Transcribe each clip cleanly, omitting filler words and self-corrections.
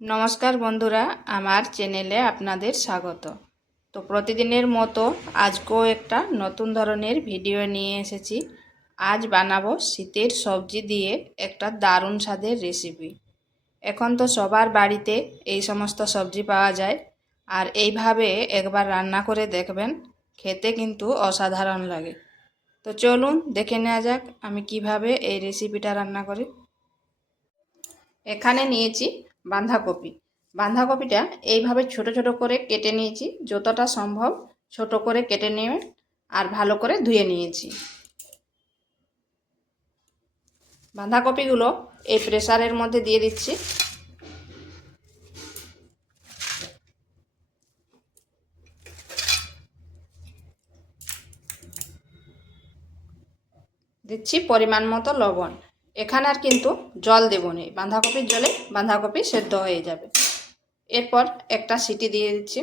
নমস্কার বন্ধুরা, আমার চ্যানেলে আপনাদের স্বাগত। তো প্রতিদিনের মতো আজকেও একটা নতুন ধরনের ভিডিও নিয়ে এসেছি। আজ বানাবো শীতের সবজি দিয়ে একটা দারুণ স্বাদের রেসিপি। এখন তো সবার বাড়িতে এই সমস্ত সবজি পাওয়া যায়, আর এইভাবে একবার রান্না করে দেখবেন, খেতে কিন্তু অসাধারণ লাগে। তো চলুন দেখে নেওয়া যাক আমি কিভাবে এই রেসিপিটা রান্না করি। এখানে নিয়েছি বাঁধাকপি। বাঁধাকপিটা এইভাবে ছোট ছোট করে কেটে নিয়েছি, যতটা সম্ভব ছোট করে কেটে নিয়ে আর ভালো করে ধুয়ে নিয়েছি। বাঁধাকপিগুলো এই প্রেসারের মধ্যে দিয়ে দিচ্ছি। দিচ্ছি পরিমাণ মতো লবণ। এখানে আর কিন্তু জল দেব না, বাঁধাকপির জলে বাঁধাকপি সেদ্ধ হয়ে যাবে। এরপর একটা সিটি দিয়ে দিচ্ছি।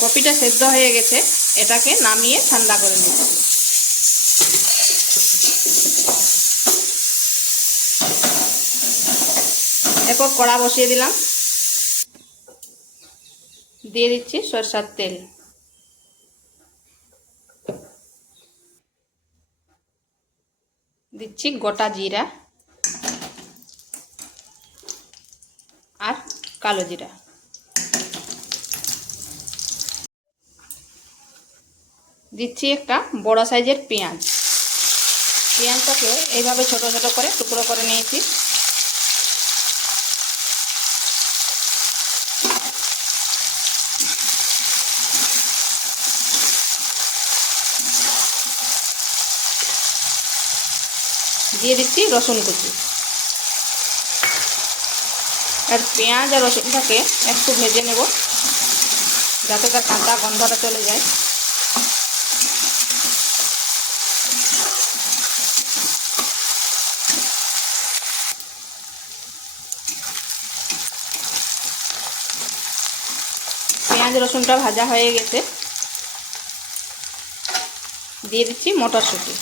কপিটা সেদ্ধ হয়ে গেছে, এটাকে নামিয়ে ঠান্ডা করে নিচ্ছি। এরপর কড়া বসিয়ে দিলাম, দিয়ে দিচ্ছি সরষের তেল। দিচ্ছি গোটা জিরা আর কালো জিরা। দিচ্ছি একটা বড় সাইজের পেঁয়াজ। পেঁয়াজটাকে এইভাবে ছোট ছোট করে টুকরো করে নিয়েছি। দিয়ে দিচ্ছি রসুন কুচি। আর পেঁয়াজ আর রসুনটাকে একটু ভেজে নেব, যাতে তার কাঁচা গন্ধটা চলে যায়। পেঁয়াজ রসুনটা ভাজা হয়ে গেছে, দিয়ে দিচ্ছি মটরশুঁটি।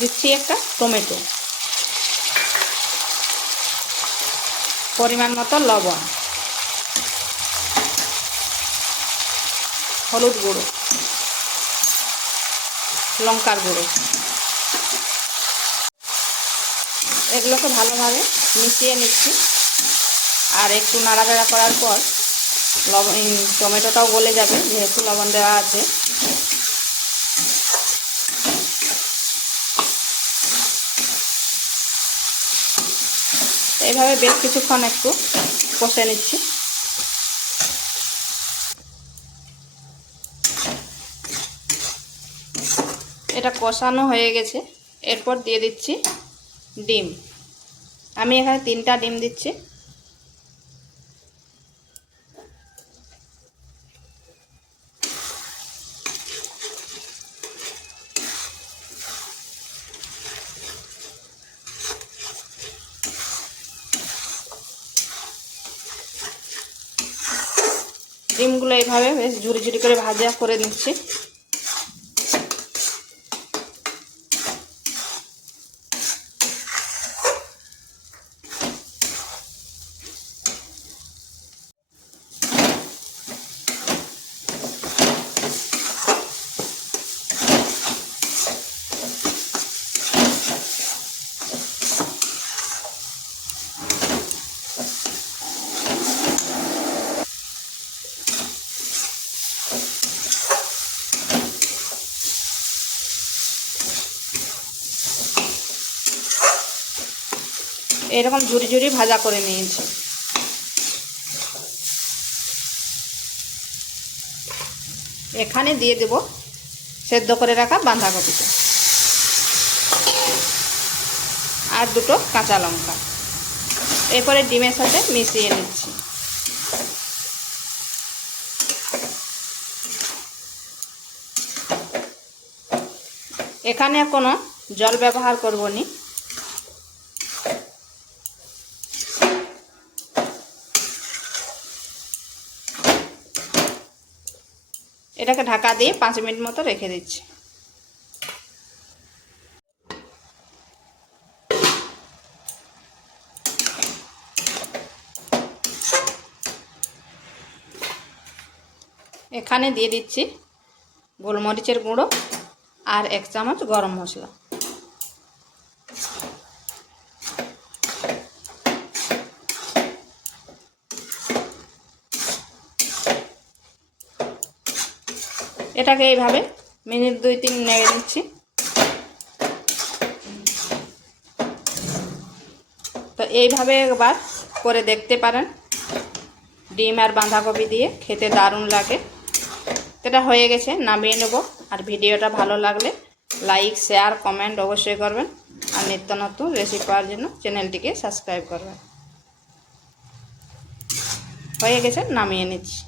দিচ্ছি একটা টমেটো, পরিমাণ মতো লবণ, হলুদ গুঁড়ো, লঙ্কার গুঁড়ো। এগুলোকে ভালোভাবে মিশিয়ে নিচ্ছি। আর একটু নাড়াচাড়া করার পর লবণ, টমেটোটাও গলে যাবে যেহেতু লবণ দেওয়া আছে। এইভাবে বেশ কিছুক্ষণ একটু কষে নিচ্ছি। এটা কষানো হয়ে গেছে, এরপর দিয়ে দিচ্ছি ডিম। আমি এখানে 3টা ডিম দিচ্ছি। ডিমগুলো এইভাবে বেশ ঝুরি ঝুরি করে ভাজা করে নিচ্ছি। এরকম ঝুরি ঝুরি ভাজা করে নিয়েছি। এখানে দিয়ে দেব সেদ্ধ করে রাখা বাঁধাকপিটা আর 2টো কাঁচা লঙ্কা। এরপরে ডিমের সাথে মিশিয়ে নিচ্ছি। এখানে কোনো জল ব্যবহার করব না। এটাকে ঢাকা দিয়ে 5 মিনিট মতো রেখে দিচ্ছি। এখানে দিয়ে দিচ্ছি গোলমরিচের গুঁড়ো আর 1 চামচ গরম মশলা। এটাকে এইভাবে মিনিট 2-3 নেড়ে দিচ্ছি। তো এইভাবে একবার করে দেখতে পারেন, ডিম আর বাঁধাকপি দিয়ে খেতে দারুণ লাগে। এটা হয়ে গেছে, নামিয়ে নেব। আর ভিডিওটা ভালো লাগলে লাইক, শেয়ার, কমেন্ট অবশ্যই করবেন। আর নিত্য নতুন রেসিপি পাওয়ার জন্য চ্যানেলটিকে সাবস্ক্রাইব করবেন। হয়ে গেছে, নামিয়ে নিচ্ছি।